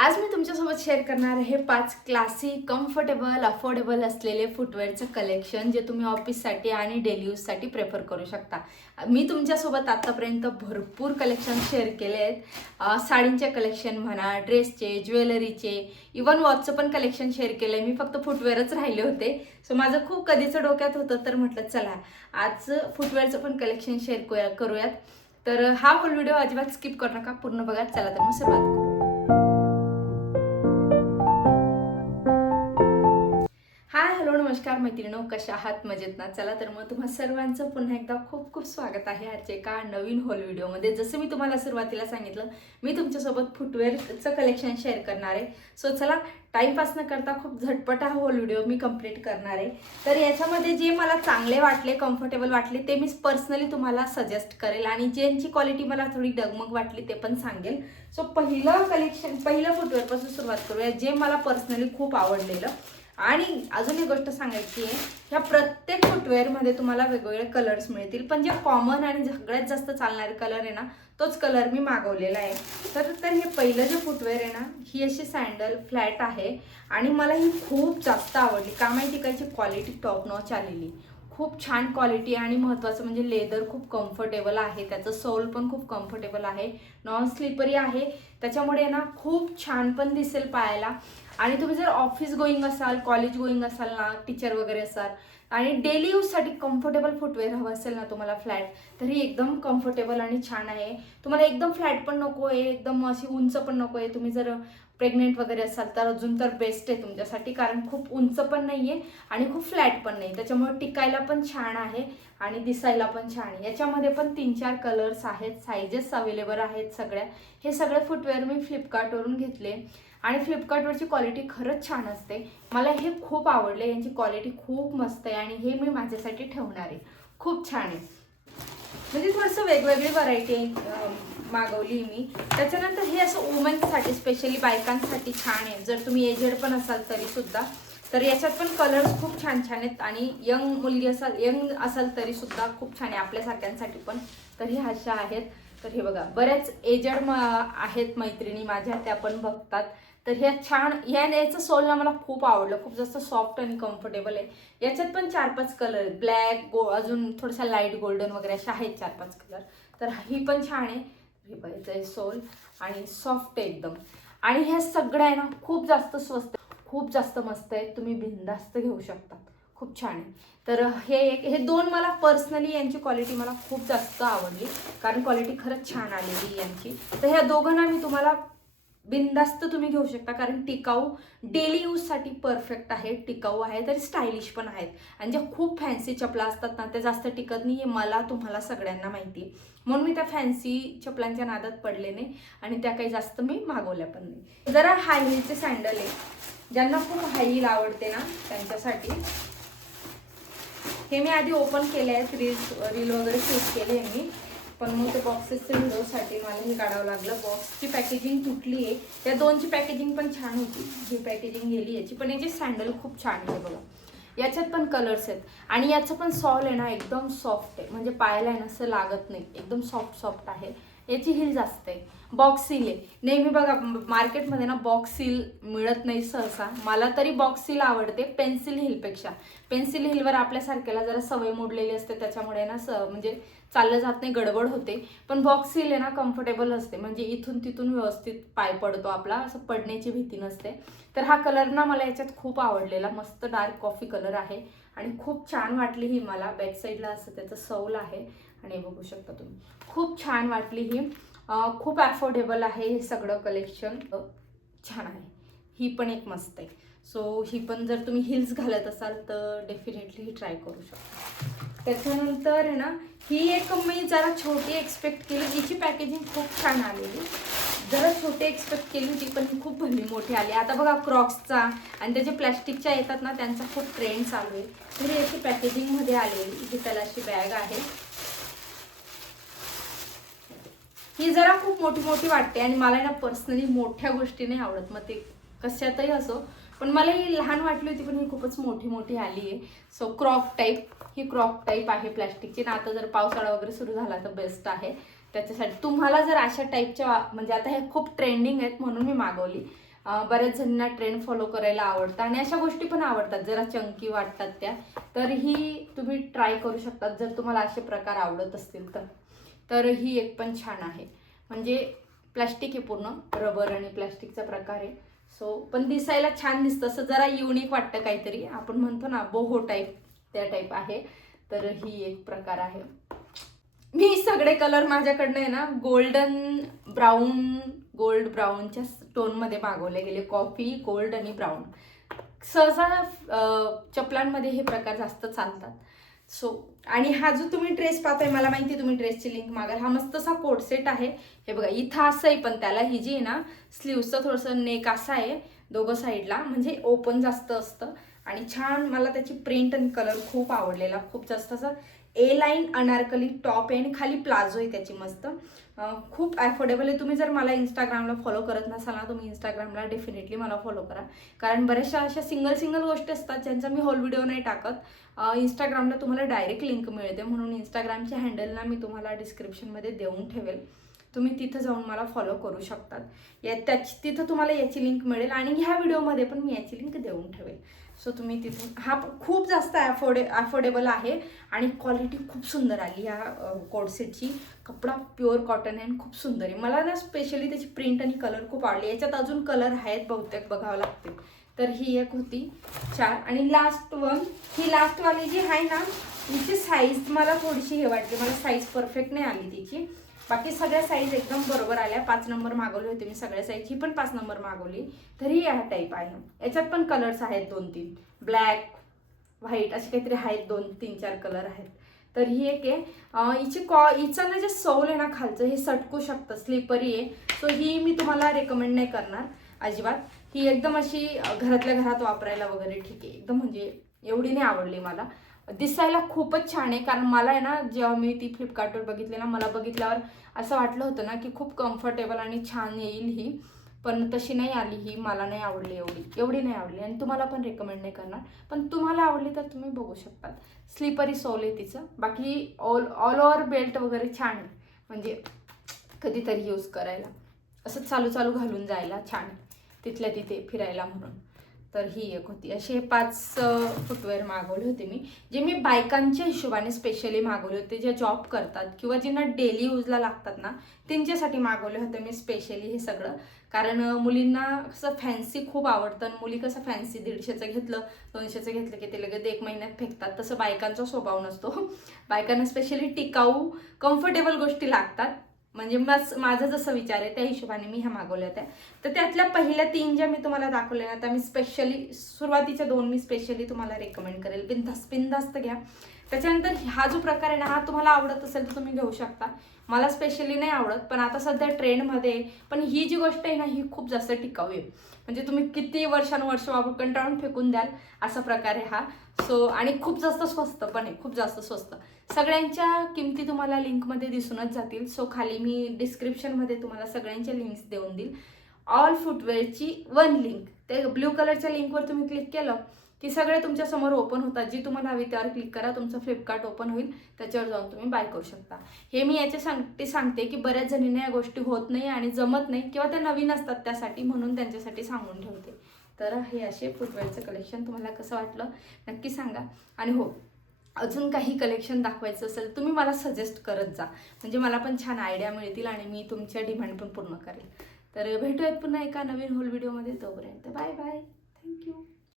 आज मी तुमच्यासोबत शेअर करणार आहे 5 क्लासी, कम्फर्टेबल, अफोर्डेबल असलेले फुटवेअरचं कलेक्शन जे तुम्ही ऑफिससाठी आणि डेली यूजसाठी प्रेफर करू शकता. मी तुमच्यासोबत आतापर्यंत भरपूर कलेक्शन शेअर केले आहेत. साडींचे कलेक्शन म्हणा, ड्रेसचे, ज्वेलरीचे, इवन वॉचचं पण कलेक्शन शेअर केलं आहे. मी फक्त फुटवेअरच राहिले होते. सो माझं खूप कधीचं डोक्यात होतं, तर म्हटलं चला आज फुटवेअरचं पण कलेक्शन शेअर करूयात. तर हा होल व्हिडिओ अजिबात स्किप करू नका, पूर्ण बघा. चला तर मग सुरुवात करू. हाय, हॅलो, नमस्कार मैत्रिणींनो, कशा आहात? मजेत ना? चला तर मग तुम्हा सर्वांचं पुन्हा एकदा खूप खूप स्वागत आहे आजच्या एका नवीन होल व्हिडिओमध्ये. जसं मी तुम्हाला सुरुवातीला सांगितलं, मी तुमच्यासोबत फुटवेअरचं कलेक्शन शेअर करणार आहे. सो चला, टाईमपास न करता खूप झटपट हा होल व्हिडिओ मी कंप्लीट करणार आहे. तर याच्यामध्ये जे मला चांगले वाटले, कम्फर्टेबल वाटले, ते मी पर्सनली तुम्हाला सजेस्ट करेल आणि ज्यांची क्वालिटी मला थोडी डगमग वाटली ते पण सांगेल. सो पहिलं फुटवेअरपासून सुरुवात करूया, जे मला पर्सनली खूप आवडलेलं. आणि अजून एक गोष्ट सांगायची आहे, ह्या प्रत्येक फुटवेअरमध्ये तुम्हाला वेगवेगळे कलर्स मिळतील, पण जे कॉमन आणि सगळ्यात जास्त चालणारे कलर आहे ना, तोच कलर मी मागवलेला आहे. तर हे पहिलं जे फुटवेअर आहे ना, ही अशी सँडल फ्लॅट आहे आणि मला ही खूप जास्त आवडली. का माहिती का? याची क्वालिटी टॉप नॉच आलेली, खूप छान क्वालिटी. आणि महत्त्वाचं म्हणजे लेदर खूप कम्फर्टेबल आहे, त्याचं सोल पण खूप कम्फर्टेबल आहे, नॉन स्लिपरी आहे, त्याच्यामुळे ना खूप छान पण दिसेल पायाला. आणि तुम्ही जर ऑफिस गोईंग असाल, कॉलेज गोईंग असाल ना, टीचर वगैरे असाल आणि डेली यूजसाठी कम्फर्टेबल फुटवेअर हवं असेल ना तुम्हाला फ्लॅट, तरी एकदम कम्फर्टेबल आणि छान आहे. तुम्हाला एकदम फ्लॅट पण नको आहे, एकदम अशी उंच पण नको आहे. तुम्ही जर प्रेग्नेंट वगैरे असाल तर अजून तर बेस्ट आहे तुमच्यासाठी, कारण खूप उंच पण नाही आहे आणि खूप फ्लॅट पण नाही, त्याच्यामुळे टिकायला पण छान आहे आणि दिसायला पण छान आहे. याच्यामध्ये पण 3-4 कलर्स आहेत, सायझेस अवेलेबल आहेत सगळ्या. हे सगळे फुटवेअर मी फ्लिपकार्टवरून घेतले आणि फ्लिपकार्टवरची क्वालिटी खरंच छान असते. मला हे खूप आवडले, यांची क्वालिटी खूप मस्त आहे आणि हे मी माझ्यासाठी ठेवणार आहे. खूप छान आहे, म्हणजे थोडंसं वेगवेगळी व्हरायटी मागवली मी. त्याच्यानंतर हे असं वुमेन्ससाठी, स्पेशली बायकांसाठी छान आहे. जर तुम्ही एजेड पण असाल तरी सुद्धा, तर याच्यात पण कलर्स खूप छान छान आहेत. आणि यंग असाल तरी सुद्धा खूप छान आहे, आपल्यासारख्यांसाठी पण. तर हे अशा आहेत. तर हे बघा, बऱ्याच एजेड आहेत मैत्रिणी माझ्या, त्या पण बघतात. तर ह्या छान, याचं सोल मला खूप आवडलं, खूप जास्त सॉफ्ट आणि कम्फर्टेबल आहे. याच्यात पण 4-5 कलर आहेत, ब्लॅक, अजून थोडासा लाईट गोल्डन वगैरे असे आहेत 4-5 कलर. तर ही पण छान आहे. हे बघायचं सोल आणि सॉफ्ट आहे एकदम. आणि ह्या सगळ्या आहे ना खूप जास्त स्वस्त, खूप जास्त मस्त आहेत, तुम्ही बिनधास्त घेऊ शकता, खूप छान आहे. तर हे 2 मला पर्सनली यांची क्वालिटी मला खूप जास्त आवडली, कारण क्वालिटी खरंच छान आलेली यांची. तर ह्या दोघांना मी तुम्हाला बिनधास्त तुम्ही घेऊ शकता, कारण टिकाऊ, डेली यूजसाठी परफेक्ट आहे, टिकाऊ आहे, तरी स्टायलिश पण आहेत. आणि ज्या खूप फॅन्सी चपला असतात ना, त्या जास्त टिकत नाही, हे मला तुम्हाला सगळ्यांना माहिती आहे. म्हणून मी त्या फॅन्सी चपलांच्या नादात पडले नाही आणि त्या काही जास्त मी मागवल्या पण नाही. जरा हाय हिलचे सँडल आहे, ज्यांना खूप हाय हिल आवडते ना त्यांच्यासाठी. हे मी आधी ओपन केले आहेत, रील वगैरे शूट केली आहे मी, पण मग ते बॉक्सेसच्या व्हिडिओसाठी मला हे काढावं लागलं. बॉक्सची पॅकेजिंग तुटली आहे, त्या 2ची पॅकेजिंग पण छान होती, ही पॅकेजिंग गेली याची. पण याची सँडल खूप छान आहे बघा. याच्यात पण कलर्स आहेत आणि याचं पण सॉल आहे ना एकदम सॉफ्ट आहे, म्हणजे पायाला आहे ना असं लागत नाही, एकदम सॉफ्ट आहे. याची हिल जास्त आहे, बॉक्स सील आहे. नेहमी बघा मार्केटमध्ये ना बॉक्स सील मिळत नाही सहसा, मला तरी बॉक्स सील आवडते पेन्सिल हिलपेक्षा. पेन्सिल हिलवर आपल्यासारख्याला जरा सवय मोडलेली असते, त्याच्यामुळे ना म्हणजे चाललं जात नाही, गडबड होते. पण बॉक्स सील आहे ना कम्फर्टेबल असते, म्हणजे इथून तिथून व्यवस्थित पाय पडतो आपला, असं पडण्याची भीती नसते. तर हा कलर ना मला याच्यात खूप आवडलेला, मस्त डार्क कॉफी कलर आहे आणि खूप छान वाटली ही मला. बॅक साईडला असं त्याचं सौल आहे आणि बघू शकता तुम्ही, खूप छान वाटली ही. खूप अफोर्डेबल आहे हे सगळं कलेक्शन, छान आहे. ही पण एक मस्त आहे. सो ही पण जर तुम्ही हिल्स घालत असाल तर डेफिनेटली ही ट्राय करू शकता. त्याच्यानंतर आहे ना, ही एक मी जरा छोटी एक्सपेक्ट केली, हिची पॅकेजिंग खूप छान आलेली. जरा छोटी एक्सपेक्ट केली होती, पण ही खूप भली मोठी आली. आता बघा क्रॉक्सचा आणि त्याचे प्लॅस्टिकच्या येतात ना, त्यांचा खूप ट्रेंड चालू आहे. तर याची पॅकेजिंगमध्ये आलेली, ही त्याला अशी बॅग आहे. ही जरा खूप मोठी वाटते आणि मला ना पर्सनली मोठ्या गोष्टी नाही आवडत, मग ते कशातही असो. पण मला ही लहान वाटली होती, पण ही खूपच मोठी आली आहे. सो ही क्रॉप टाईप आहे प्लॅस्टिकची ना. आता जर पावसाळा वगैरे सुरू झाला तर बेस्ट आहे त्याच्यासाठी. तुम्हाला जर अशा टाईपच्या, म्हणजे आता हे खूप ट्रेंडिंग आहेत म्हणून मी मागवली. बऱ्याच जणांना ट्रेंड फॉलो करायला आवडतं आणि अशा गोष्टी पण आवडतात, जरा चंकी वाटतात त्या, तर ही तुम्ही ट्राय करू शकतात जर तुम्हाला असे प्रकार आवडत असतील तर ही एक पण छान आहे. म्हणजे प्लास्टिक आहे, पूर्ण रबर आणि प्लास्टिकचा प्रकार आहे. सो पण दिसायला छान दिसतं, असं जरा युनिक वाटतं काहीतरी, आपण म्हणतो ना बोहो टाईप, त्या टाईप आहे. तर ही एक प्रकार आहे. मी सगळे कलर माझ्याकडनं आहे ना गोल्डन ब्राऊन, गोल्ड ब्राऊनच्या टोनमध्ये मागवले गेले, कॉफी, गोल्ड आणि ब्राऊन. सहसा चपलांमध्ये हे प्रकार जास्त चालतात. सो आणि हा जो तुम्ही ड्रेस पाहताय, मला माहिती तुम्ही ड्रेसची लिंक मागाल, हा मस्तसा कोट सेट आहे. हे बघा इथं असं आहे, पण त्याला ही जी आहे ना स्लीव्सचं थोडंसं नेक असं आहे दोघं साईडला, म्हणजे ओपन जास्त असतं आणि छान. मला त्याची प्रिंट आणि कलर खूप आवडलेला, खूप जास्त असं ए लाईन अनारकली टॉप आहे आणि खाली प्लाझो आहे त्याची मस्त. खूप ॲफोर्डेबल आहे. तुम्ही जर मला इंस्टाग्रामला फॉलो करत नसाल ना, तुम्ही इंस्टाग्रामला डेफिनेटली मला फॉलो करा, कारण बऱ्याचशा अशा सिंगल गोष्टी असतात ज्यांचा मी होल व्हिडिओ नाही टाकत. इंस्टाग्रामला तुम्हाला डायरेक्ट लिंक मिळते, म्हणून इंस्टाग्रामच्या हँडलला मी तुम्हाला डिस्क्रिप्शनमध्ये देऊन ठेवेल, तुम्ही तिथं जाऊन मला फॉलो करू शकतात. तिथं तुम्हाला याची लिंक मिळेल आणि ह्या व्हिडिओमध्ये पण मी याची लिंक देऊन ठेवेल. सो तुम्ही तिथून, हा खूप जास्त अफोर्डेबल आहे आणि क्वालिटी खूप सुंदर आली ह्या कोडसेटची. कपडा प्युअर कॉटन आहे आणि खूप सुंदर आहे. मला ना स्पेशली त्याची प्रिंट आणि कलर खूप आवडली. याच्यात अजून कलर आहेत बहुतेक, बघावं लागतील. तर ही एक होती 4 आणि लास्ट वन, ही लास्टवाली जी आहे ना, हिची साईज मला थोडीशी हे वाटली, मला साईज परफेक्ट नाही आली तिची. बाकी सगळ्या साईज एकदम बरोबर आल्या. 5 नंबर मागवले होते मी सगळ्या साईज, ही पण 5 नंबर मागवली. तरी या टाईप आहे. याच्यात पण कलर्स आहेत 2-3, ब्लॅक, व्हाईट असे काहीतरी आहेत, 2-3-4 कलर आहेत. तर ही एक आहे. हिचं ना जे सोल आहे ना खालचं, हे सटकू शकतं, स्लिपरी आहे. सो ही मी तुम्हाला रेकमेंड नाही करणार अजिबात. ही एकदम अशी घरातल्या घरात वापरायला वगैरे ठीक आहे एकदम, म्हणजे एवढी नाही आवडली मला. दिसायला खूपच छान आहे, कारण मला आहे ना जेव्हा मी ती फ्लिपकार्टवर बघितली ना, मला बघितल्यावर असं वाटलं होतं ना की खूप कम्फर्टेबल आणि छान येईल ही, पण तशी नाही आली ही. मला नाही आवडली, एवढी नाही आवडली आणि तुम्हाला पण रेकमेंड नाही करणार. पण तुम्हाला आवडली तर तुम्ही बघू शकतात. स्लीपरी सोल आहे तिचं. बाकी ऑल ओव्हर बेल्ट वगैरे छान आहे, म्हणजे कधीतरी यूज करायला, असं चालू घालून जायला छान आहे, तिथल्या तिथे फिरायला म्हणून. तर ही एक होती. असे 5 फुटवेअर मागवले होते मी, जे मी बायकांच्या हिशोबाने स्पेशली मागवले होते, जे जॉब करतात किंवा ज्यांना डेली यूजला लागतात ना, त्यांच्यासाठी मागवले होते मी स्पेशली हे सगळं. कारण मुलींना कसं फॅन्सी खूप आवडतं आणि मुली कसं फॅन्सी 150चं घेतलं 200चं घेतलं की ते लगेच 1 महिन्यात फेकतात, तसं बायकांचा स्वभाव नसतो. बायकांना स्पेशली टिकाऊ कम्फर्टेबल गोष्टी लागतात. म्हणजे माझा जसा विचार आहे त्या हिशोबाने मी ह्या मागवल्या होत्या. तर त्यातल्या पहिल्या 3 ज्या मी तुम्हाला दाखवल्या ना, त्या मी स्पेशली, सुरुवातीच्या 2 मी स्पेशली तुम्हाला रेकमेंड करेल. बिनधास्त घ्या. त्याच्यानंतर हा जो प्रकार आहे ना, हा तुम्हाला आवडत असेल तर तुम्ही घेऊ शकता. मला स्पेशली नाही आवडत, पण आता सध्या ट्रेंडमध्ये. पण ही जी गोष्ट आहे ना, ही खूप जास्त टिकाऊ आहे, म्हणजे तुम्ही किती वर्षानुवर्ष वापरून कंटाळून फेकून द्याल असा प्रकार आहे हा. सो आणि खूप जास्त स्वस्त पण आहे, खूप जास्त स्वस्त. सगळ्यांच्या किमती तुम्हाला लिंकमध्ये दिसूनच जातील. सो खाली मी डिस्क्रिप्शनमध्ये तुम्हाला सगळ्यांच्या लिंक्स देऊन देईल. ऑल फुटवेअरची 1 लिंक, ते ब्ल्यू कलरच्या लिंकवर तुम्ही क्लिक केलं की सगळे तुमच्या समोर ओपन होतात. जी तुम्हाला हवी त्यावर क्लिक करा, तुमचं फ्लिपकार्ट ओपन होईल, त्याच्यावर जाऊन तुम्ही बाय करू शकता. हे मी याच्यासाठी सांगते की बऱ्याच जणींना या गोष्टी होत नाही आणि जमत नाही, किंवा त्या नवीन असतात त्यासाठी, म्हणून त्यांच्यासाठी सांगून ठेवते. तर हे असे फुटवेअरचं कलेक्शन तुम्हाला कसं वाटलं नक्की सांगा. आणि हो, अजून काही कलेक्शन दाखवायचं असेल तुम्ही मला सजेस्ट करत जा, म्हणजे मला पण छान आयडिया मिळतील आणि मी तुमच्या डिमांड पण पूर्ण करेल. तर भेटूयात पुन्हा एका नवीन होल व्हिडिओमध्ये. तोपर्यंत बाय बाय, थँक्यू.